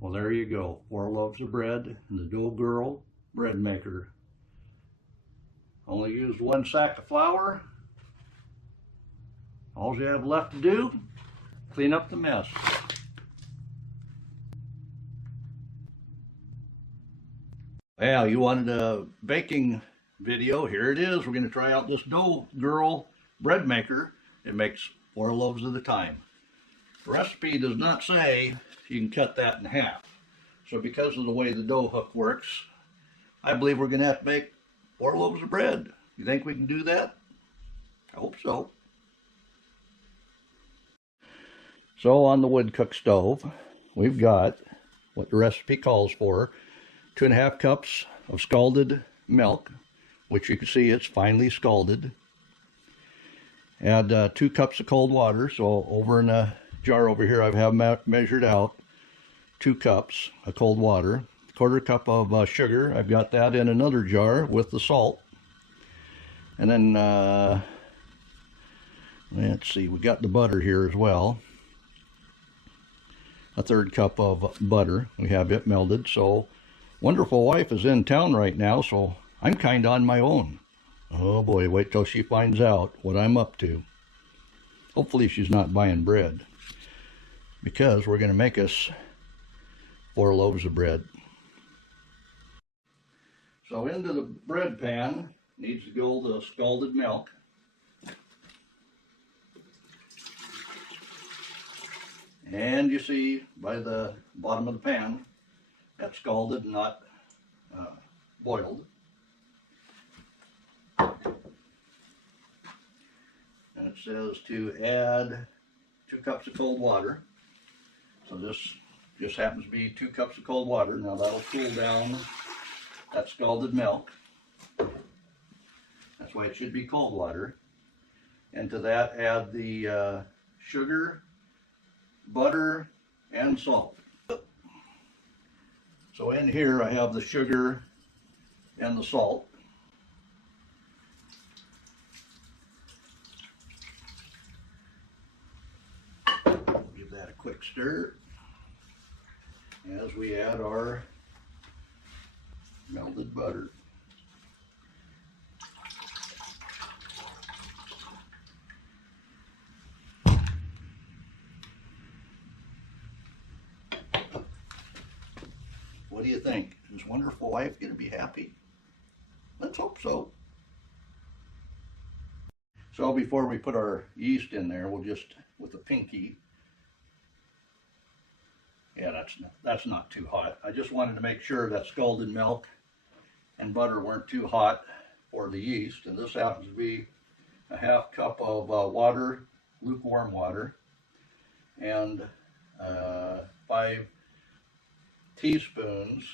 Well, there you go. 4 loaves of bread in the Dough Girl bread maker. Only used 1 sack of flour. All you have left to do, clean up the mess. Well, you wanted a baking video. Here it is. We're going to try out this Dough Girl bread maker. It makes 4 loaves at a time. The recipe does not say you can cut that in half. So because of the way the dough hook works, I believe we're going to have to make 4 loaves of bread. You think we can do that? I hope so. So on the wood cook stove, we've got what the recipe calls for: 2½ cups of scalded milk, which you can see it's finely scalded. Add 2 cups of cold water. So over in a jar over here, I have measured out 2 cups of cold water. 1/4 cup of sugar. I've got that in another jar with the salt. And then, let's see, we got the butter here as well. 1/3 cup of butter. We have it melted. So, wonderful wife is in town right now, so I'm kind of on my own. Oh boy, wait till she finds out what I'm up to. Hopefully she's not buying bread, because we're going to make us 4 loaves of bread. So into the bread pan needs to go the scalded milk. And you see by the bottom of the pan, that's scalded, not boiled. And it says to add 2 cups of cold water. So this just happens to be 2 cups of cold water. Now that'll cool down that scalded milk. That's why it should be cold water. And to that add the sugar, butter, and salt. So in here I have the sugar and the salt. Give that a quick stir as we add our melted butter. What do you think? Is this wonderful wife going to be happy? Let's hope so. So before we put our yeast in there, we'll just, with the pinky, yeah, that's not too hot. I just wanted to make sure that scalded milk and butter weren't too hot for the yeast. And this happens to be a 1/2 cup of water, lukewarm water, and 5 teaspoons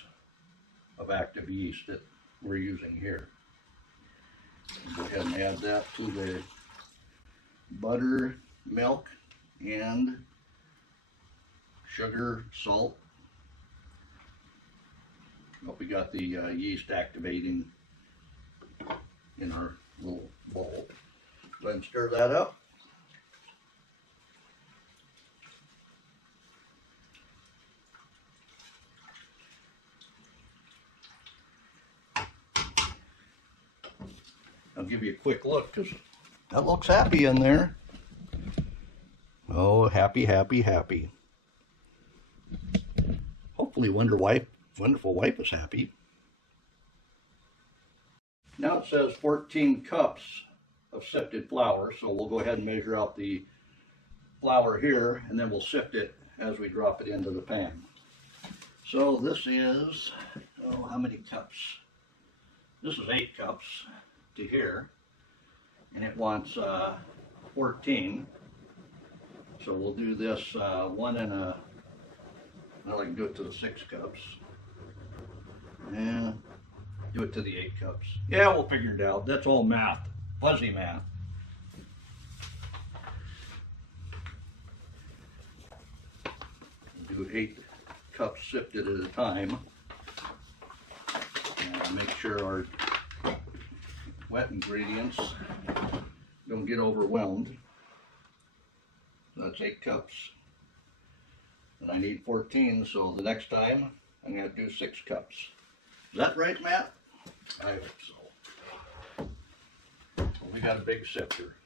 of active yeast that we're using here. Go ahead and add that to the butter, milk, and sugar, salt. But we got the yeast activating in our little bowl. Go ahead and stir that up. I'll give you a quick look, because that looks happy in there. Oh, happy, happy, happy. Hopefully wonderful wife is happy. Now it says 14 cups of sifted flour, so we'll go ahead and measure out the flour here, and then we'll sift it as we drop it into the pan. So this is, oh, how many cups? This is 8 cups to here, and it wants 14. So we'll do this one and a, well, I can do it to the 6 cups. And do it to the 8 cups. Yeah, we'll figure it out. That's all math, fuzzy math. We'll do 8 cups sifted at a time. And make sure our wet ingredients don't get overwhelmed. So that's 8 cups And I need 14, so the next time I'm going to do 6 cups. Is that right, Matt? I hope so. We got a big sifter.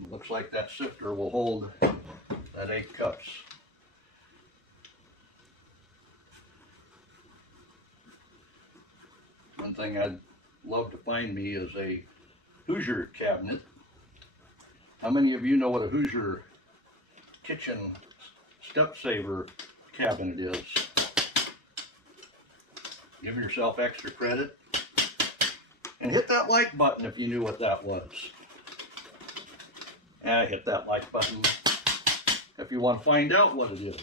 It looks like that sifter will hold that 8 cups. One thing I'd love to find me is a Hoosier cabinet. How many of you know what a Hoosier kitchen step saver cabinet is? Give yourself extra credit and hit that like button if you knew what that was. And hit that like button if you want to find out what it is.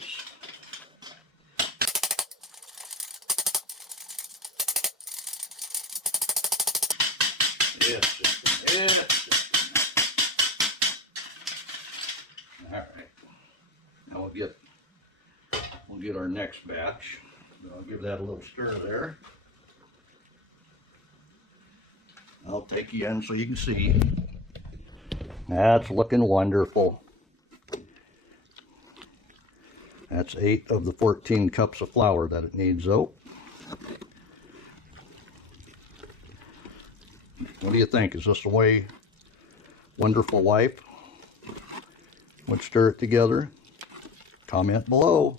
Yes. All right. Now we'll get our next batch. I'll give that a little stir there. I'll take you in so you can see. That's looking wonderful. That's 8 of the 14 cups of flour that it needs though. What do you think? Is this the way Wonderful Wife would stir it together? Comment below.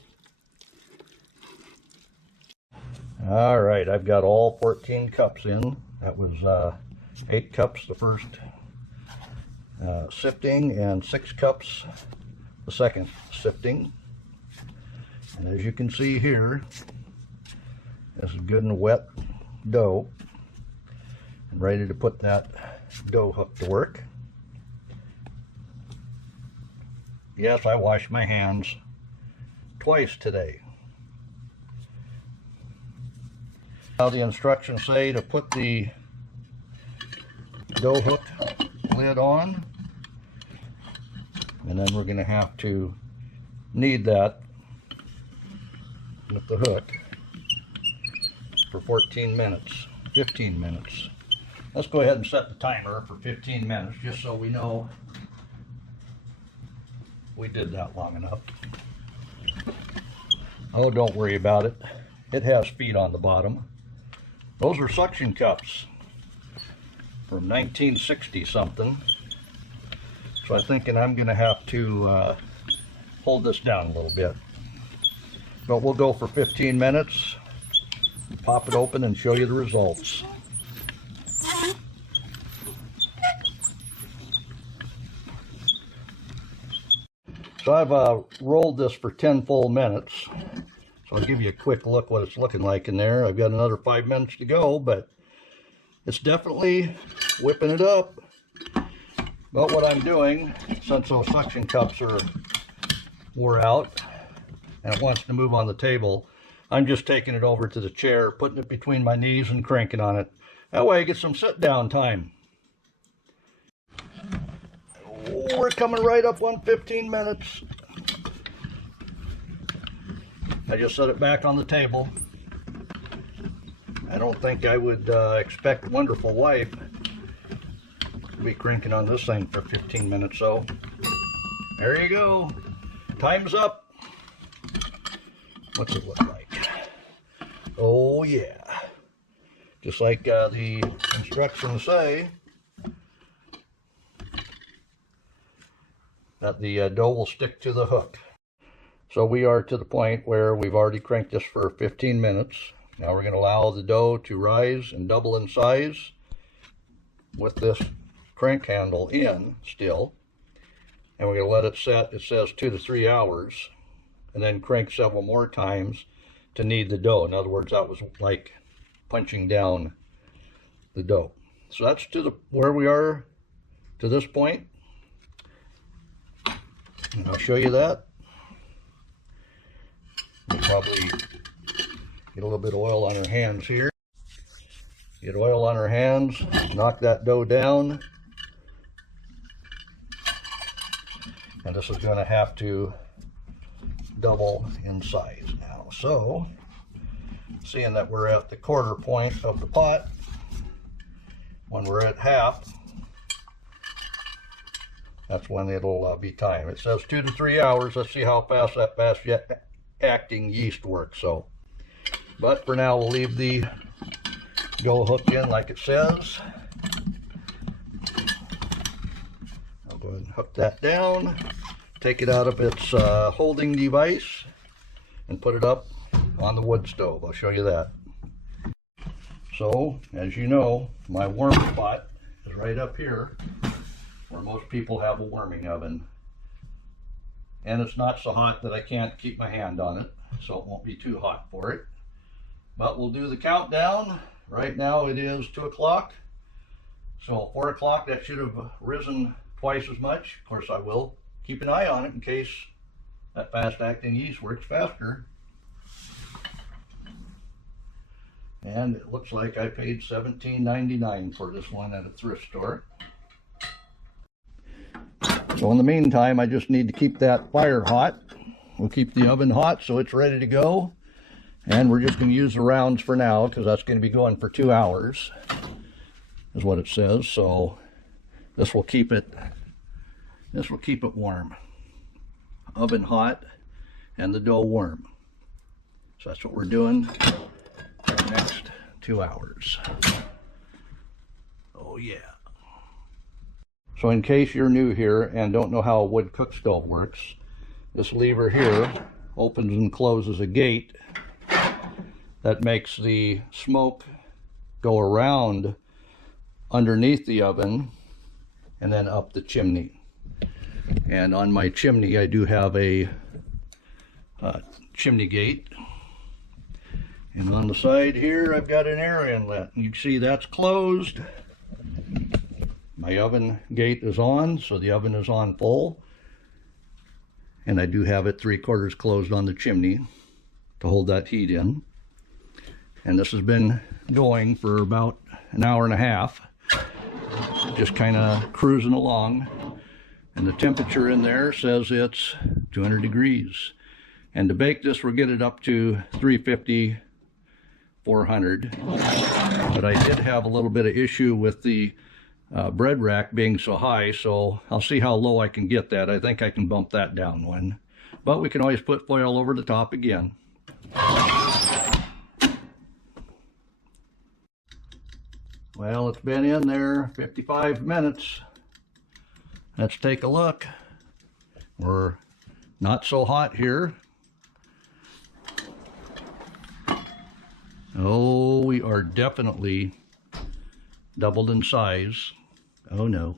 All right, I've got all 14 cups in. That was 8 cups the first sifting and 6 cups the second sifting. And as you can see here, this is good and wet dough. I'm ready to put that dough hook to work. Yes, I washed my hands twice today. Now the instructions say to put the dough hook lid on, and then we're going to have to knead that with the hook for 14 minutes, 15 minutes. Let's go ahead and set the timer for 15 minutes just so we know we did that long enough. Oh, don't worry about it. It has feet on the bottom. Those are suction cups from 1960 something. So I'm thinking I'm going to have to hold this down a little bit. But we'll go for 15 minutes, pop it open and show you the results. So I've rolled this for 10 full minutes. So I'll give you a quick look what it's looking like in there. I've got another 5 minutes to go, but it's definitely whipping it up. But what I'm doing, since those suction cups are wore out and it wants to move on the table, I'm just taking it over to the chair, putting it between my knees and cranking on it. That way I get some sit down time. We're coming right up on 15 minutes. I just set it back on the table. I don't think I would expect Wonderful Wife to be cranking on this thing for 15 minutes. So there you go. Time's up. What's it look like? Oh yeah. Just like the instructions say, that the dough will stick to the hook. So we are to the point where we've already cranked this for 15 minutes. Now we're going to allow the dough to rise and double in size with this crank handle in still. And we're going to let it set, it says 2 to 3 hours, and then crank several more times to knead the dough. In other words, that was like punching down the dough. So that's to the where we are to this point. And I'll show you that. We'll probably get a little bit of oil on our hands here. Get oil on our hands, knock that dough down. And this is going to have to double in size now. So, seeing that we're at the quarter point of the pot, when we're at half, That's when it'll be time. It says 2 to 3 hours. Let's see how fast that fast acting yeast works. So, but for now we'll leave the dough hook in like it says. I'll go ahead and hook that down, take it out of its holding device, and put it up on the wood stove. I'll show you that. So, as you know, my warm spot is right up here, where most people have a warming oven. And it's not so hot that I can't keep my hand on it, so it won't be too hot for it. But we'll do the countdown. Right now it is 2 o'clock. So 4 o'clock, that should have risen twice as much. Of course, I will keep an eye on it in case that fast acting yeast works faster. And it looks like I paid $17.99 for this one at a thrift store. So in the meantime, I just need to keep that fire hot. We'll keep the oven hot so it's ready to go. And we're just going to use the rounds for now because that's going to be going for 2 hours, is what it says. So this will keep it warm. Oven hot and the dough warm. So that's what we're doing for the next 2 hours. Oh yeah. So in case you're new here and don't know how a wood cook stove works, this lever here opens and closes a gate that makes the smoke go around underneath the oven and then up the chimney. And on my chimney I do have a chimney gate. And on the side here I've got an air inlet. You can see that's closed. My oven gate is on, so the oven is on full. And I do have it 3/4 closed on the chimney to hold that heat in. And this has been going for about an hour and a half, just kind of cruising along. And the temperature in there says it's 200 degrees. And to bake this, we'll get it up to 350, 400. But I did have a little bit of issue with the bread rack being so high, so I'll see how low I can get that. I think I can bump that down one. But we can always put foil over the top again. Well, it's been in there 55 minutes. Let's take a look. We're not so hot here. Oh, we are definitely doubled in size. Oh no.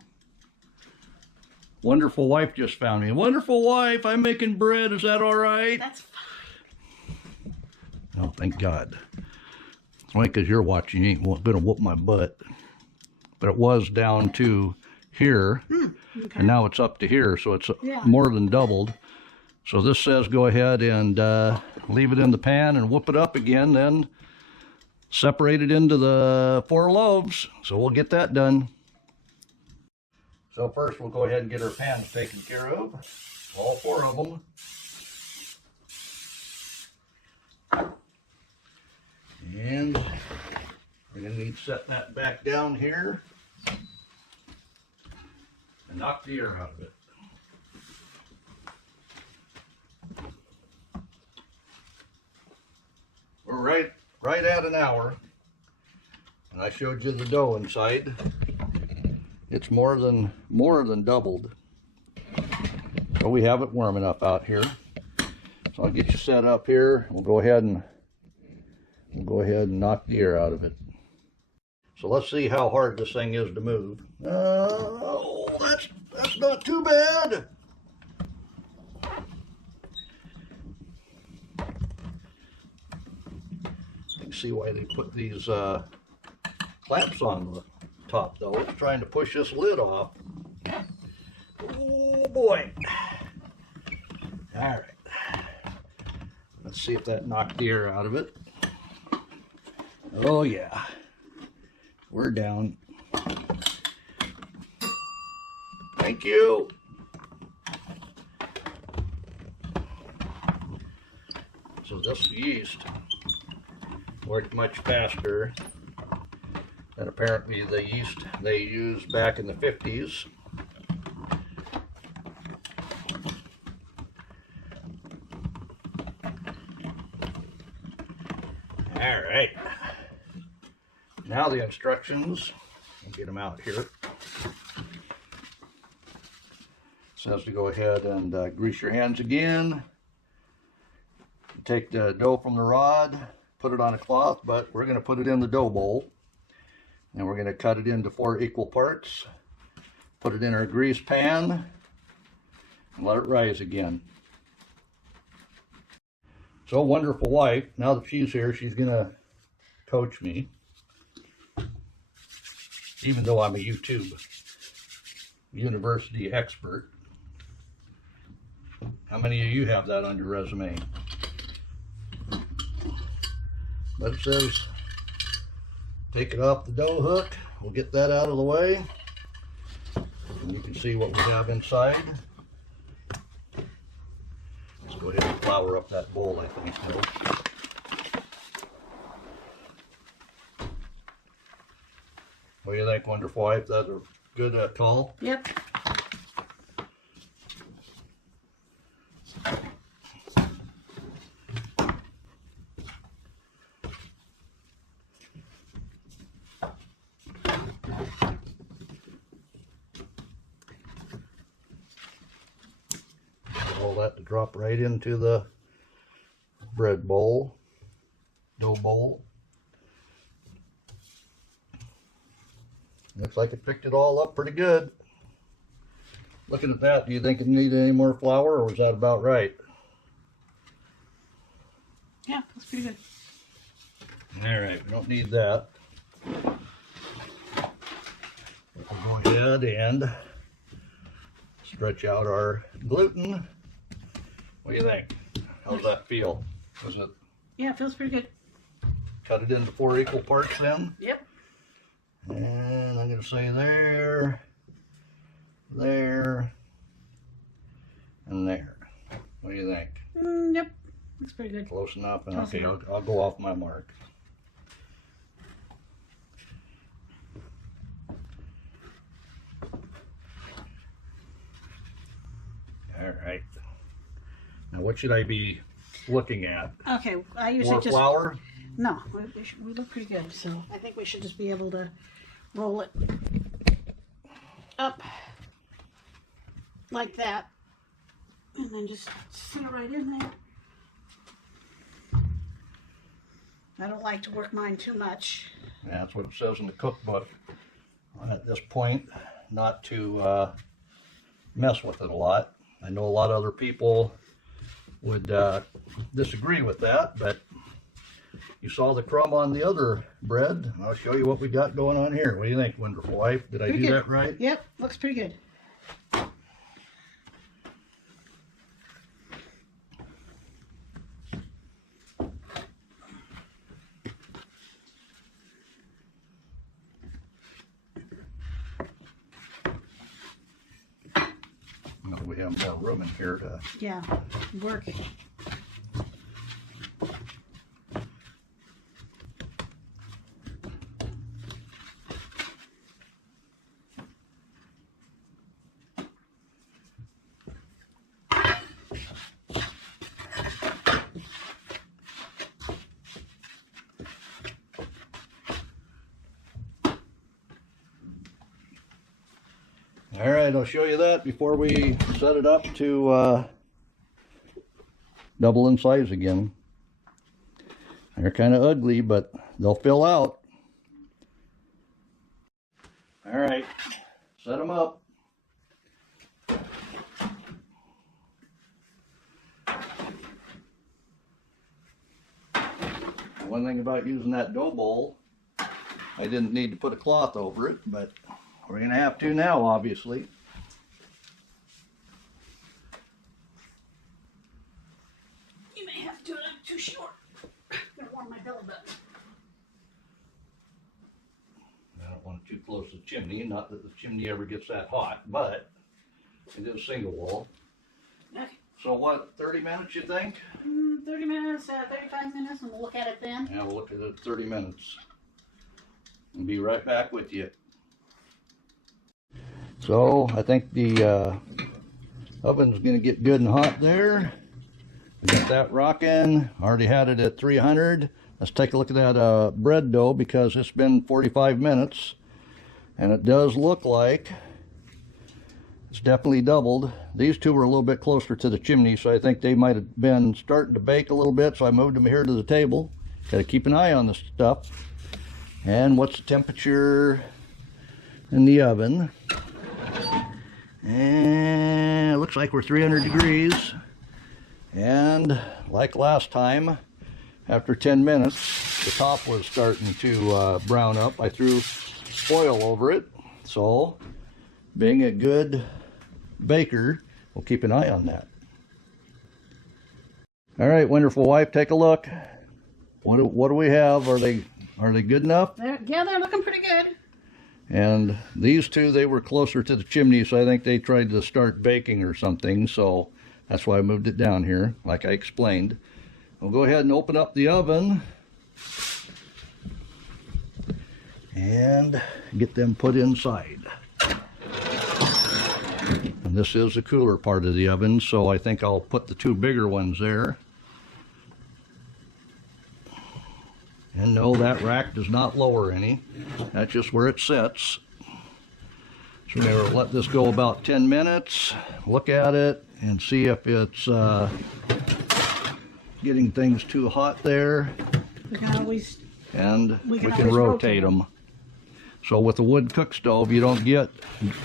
Wonderful wife just found me. Wonderful wife, I'm making bread. Is that all right? That's fine. Oh, thank God. It's only because you're watching, you ain't gonna whoop my butt. But it was down to here, okay. And now it's up to here, so it's more than doubled. So this says go ahead and leave it in the pan and whoop it up again, then separate it into the 4 loaves. So we'll get that done. So first we'll go ahead and get our pans taken care of, all 4 of them. And we're going to need to set that back down here and knock the air out of it. We're right at an hour, and I showed you the dough inside. It's more than doubled. So we have it warm enough out here. So I'll get you set up here. We'll go ahead and knock the air out of it. So let's see how hard this thing is to move. Oh, that's not too bad. You can see why they put these clamps on the top, though. It's trying to push this lid off. Oh boy. All right. Let's see if that knocked the air out of it. Oh yeah. We're down. Thank you. So this yeast worked much faster than apparently the yeast they used back in the 50s. All right. Now the instructions. I'll get them out here. It says to go ahead and grease your hands again. Take the dough from the rod, put it on a cloth, but we're going to put it in the dough bowl. And we're going to cut it into 4 equal parts. Put it in our grease pan and let it rise again. So wonderful wife, now that she's here, she's going to coach me. Even though I'm a YouTube university expert. How many of you have that on your resume? But it says, take it off the dough hook. We'll get that out of the way. And you can see what we have inside. Let's go ahead and flour up that bowl, I think. What do you think, wonderful wife? That's a good call? Yep. All that to drop right into the bread bowl, dough bowl. Looks like it picked it all up pretty good. Looking at that, do you think it needed any more flour, or was that about right? Yeah, that's pretty good. All right, we don't need that. We'll go ahead and stretch out our gluten. What do you think? How's that feel? Was it? Yeah, it feels pretty good. Cut it into 4 equal parts then? Yep. And I'm going to say there, there, and there. What do you think? Yep. Looks pretty good. Close enough? And Close okay, enough. I'll go off my mark. All right. Now, what should I be looking at? Okay, I usually More just... flour? No, we look pretty good, so I think we should just be able to roll it up like that, and then just sit it right in there. I don't like to work mine too much. Yeah, that's what it says in the cookbook. At this point, not to mess with it a lot. I know a lot of other people would disagree with that, but you saw the crumb on the other bread. I'll show you what we got going on here. What do you think, wonderful wife? Did I Pretty do good. that right? Yep, looks pretty good. No, we have more room in here to... Yeah, work. All right, I'll show you that before we set it up to double in size again. They're kind of ugly, but they'll fill out. All right, set them up. One thing about using that dough bowl, I didn't need to put a cloth over it, but we're going to have to now, obviously. You may have to, I'm too short. I'm gonna warm my belly button. I don't want it too close to the chimney, not that the chimney ever gets that hot, but it is single wall. Okay. So what, 30 minutes you think? 30 minutes, 35 minutes, and we'll look at it then. Yeah, we'll look at it 30 minutes. And be right back with you. So I think the oven's gonna get good and hot there. We got that rocking. Already had it at 300. Let's take a look at that bread dough, because it's been 45 minutes and it does look like it's definitely doubled. These two were a little bit closer to the chimney, so I think they might have been starting to bake a little bit, so I moved them here to the table. Got to keep an eye on this stuff. And what's the temperature in the oven? And it looks like we're 300 degrees. And like last time, after 10 minutes, the top was starting to brown up. I threw foil over it, so being a good baker, we'll keep an eye on that. All right, wonderful wife, take a look. What do we have? Are they good enough? Yeah, they're looking pretty good. And these two, they were closer to the chimney, so I think they tried to start baking or something, so that's why I moved it down here, like I explained. We'll go ahead and open up the oven and get them put inside. And this is the cooler part of the oven, so I think I'll put the two bigger ones there. And no, that rack does not lower any. That's just where it sits. So we're going to let this go about 10 minutes, look at it, and see if it's getting things too hot there. We can always... And we can rotate them. So with a wood cook stove, you don't get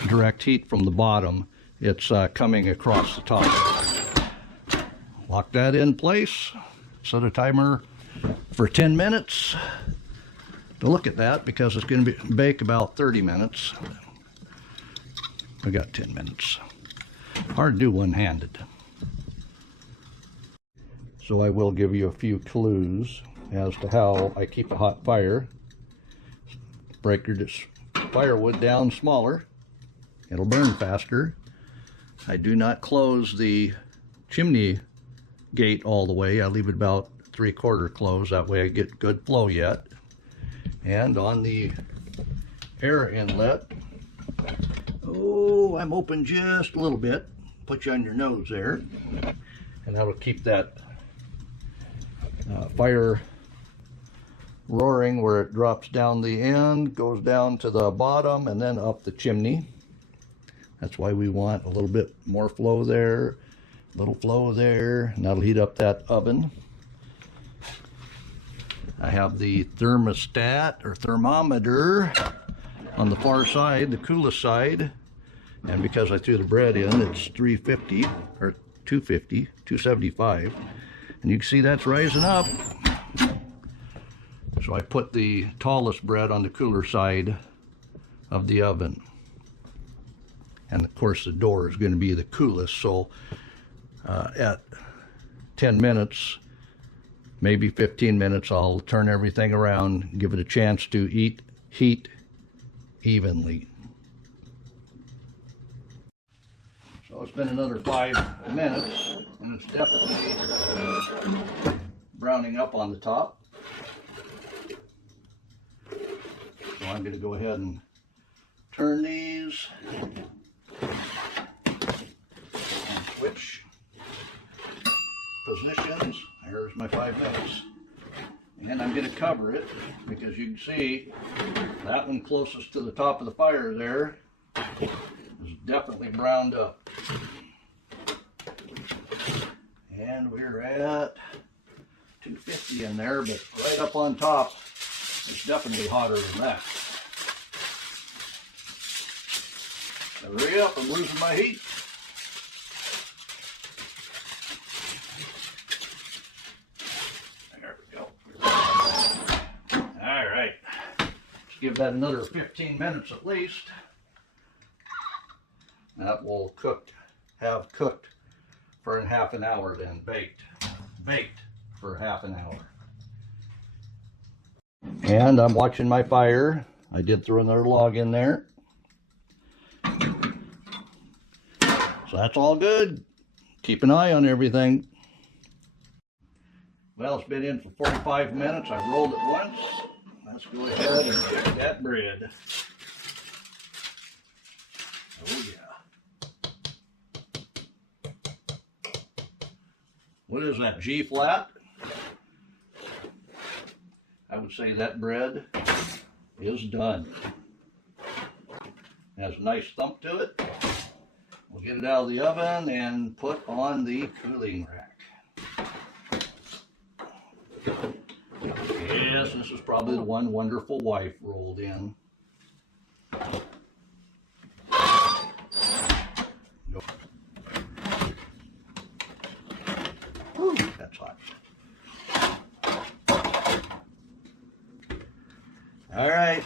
direct heat from the bottom. It's coming across the top. Lock that in place. Set a timer for 10 minutes to look at that, because it's going to bake about 30 minutes. We got 10 minutes. Hard to do one-handed. So I will give you a few clues as to how I keep a hot fire. Break your firewood down smaller. It'll burn faster. I do not close the chimney gate all the way. I leave it about 3/4 closed. That way I get good flow yet. And on the air inlet, oh, I'm open just a little bit. Put you on your nose there. And that'll keep that fire roaring where it drops down the end, goes down to the bottom, and then up the chimney. That's why we want a little bit more flow there, a little flow there, and that'll heat up that oven. I have the thermostat or thermometer on the far side, the coolest side, and because I threw the bread in, it's 350 or 250, 275, and you can see that's rising up. So I put the tallest bread on the cooler side of the oven. And of course the door is going to be the coolest, so at 10 minutes, maybe 15 minutes, I'll turn everything around, give it a chance to heat evenly. So it's been another 5 minutes, and it's definitely browning up on the top. So I'm going to go ahead and turn these and switch positions. There's my 5 minutes. And I'm going to cover it, because you can see that one closest to the top of the fire there is definitely browned up. And we're at 250 in there, but right up on top, it's definitely hotter than that. Hurry up, I'm losing my heat. There we go. All right. Let's give that another 15 minutes at least. That will have cooked for half an hour, then baked for half an hour. And I'm watching my fire. I did throw another log in there. So that's all good. Keep an eye on everything. Well, it's been in for 45 minutes. I rolled it once. Let's go ahead and check that bread. Oh yeah. What is that, G flat? say that bread is done. Has a nice thump to it. We'll get it out of the oven and put on the cooling rack. Yes, this is probably the one wonderful wife rolled in. Ooh, that's hot. All right.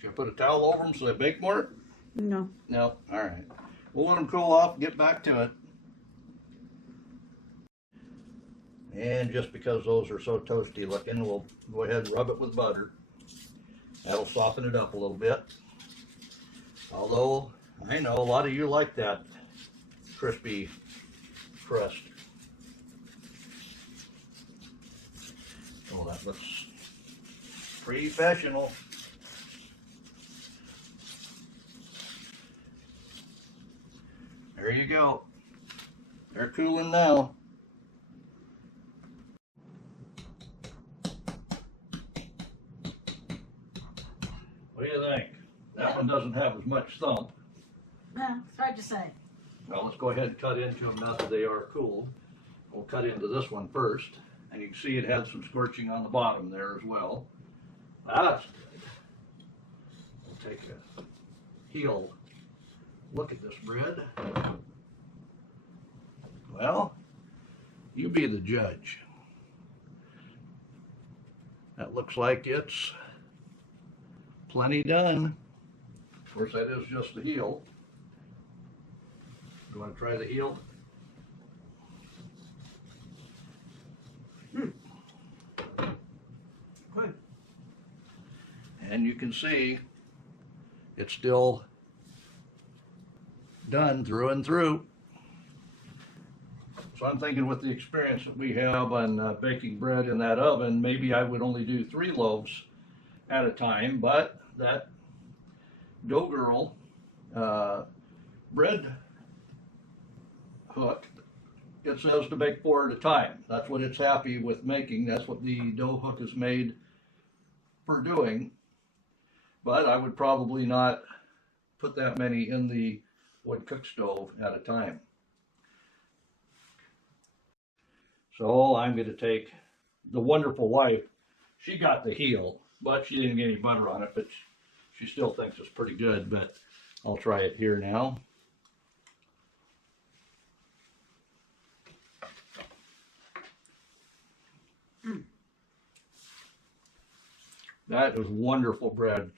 Should I put a towel over them so they bake more? No. No. All right. We'll let them cool off and get back to it. And just because those are so toasty looking, we'll go ahead and rub it with butter. That'll soften it up a little bit. Although, I know a lot of you like that crispy crust. Oh, that looks professional. There you go. They're cooling now. What do you think? That one doesn't have as much thump. It's hard to say. Well, let's go ahead and cut into them now that they are cooled. We'll cut into this one first. And you can see it had some scorching on the bottom there as well. That's good. We'll take a heel look at this bread. Well, you be the judge. That looks like it's plenty done. Of course, that is just the heel. You want to try the heel? Good. And you can see it's still done through and through. So I'm thinking with the experience that we have on baking bread in that oven, maybe I would only do 3 loaves at a time, but that Dough Girl bread hook, it says to bake 4 at a time. That's what it's happy with making. That's what the dough hook is made for doing. But I would probably not put that many in the wood cook stove at a time. So I'm going to take the wonderful wife. She got the heel, but she didn't get any butter on it, but she still thinks it's pretty good. But I'll try it here now. That is wonderful bread.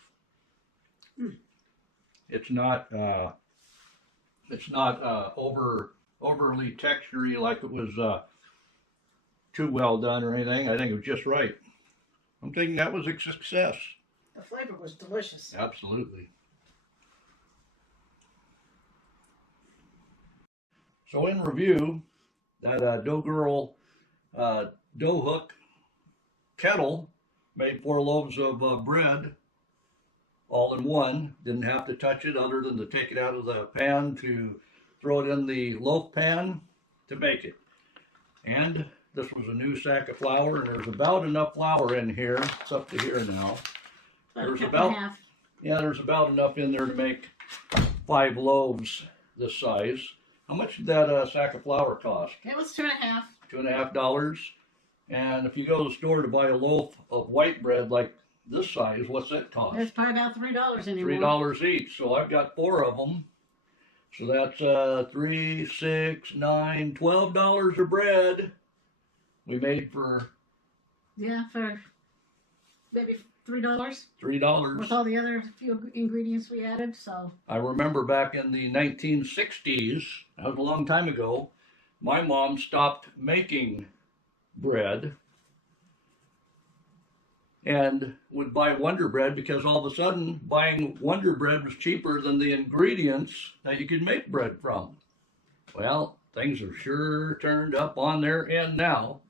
It's not overly textury like it was too well done or anything. I think it was just right. I'm thinking that was a success. The flavor was delicious. Absolutely. So in review, that Dough Girl dough hook kettle made 4 loaves of bread all in one. Didn't have to touch it other than to take it out of the pan to throw it in the loaf pan to bake it. And this was a new sack of flour, and there's about enough flour in here. It's up to here now. There's about enough in there to make 5 loaves this size. How much did that sack of flour cost? It was $2.50. $2.50. And if you go to the store to buy a loaf of white bread like this size, what's that cost? It's probably about $3 anymore. $3 each. So I've got 4 of them. So that's $3, $6, $9, $12 of bread we made for. Yeah, for maybe $3. $3. With all the other few ingredients we added, so. I remember back in the 1960s, that was a long time ago, my mom stopped making bread and would buy Wonder Bread because all of a sudden buying Wonder Bread was cheaper than the ingredients that you could make bread from. Well, things are sure turned up on their end now.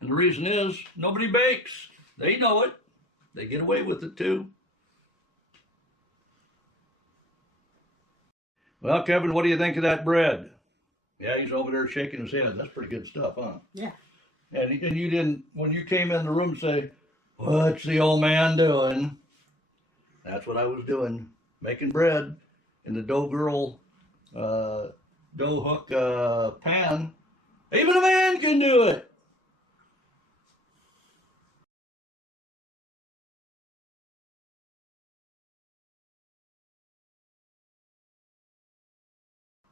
And the reason is nobody bakes. They know it. They get away with it too. Well, Kevin, what do you think of that bread? Yeah, he's over there shaking his head. That's pretty good stuff, huh? Yeah. And you didn't, when you came in the room, say, "What's the old man doing?" That's what I was doing, making bread in the dough girl dough hook pan. Even a man can do it.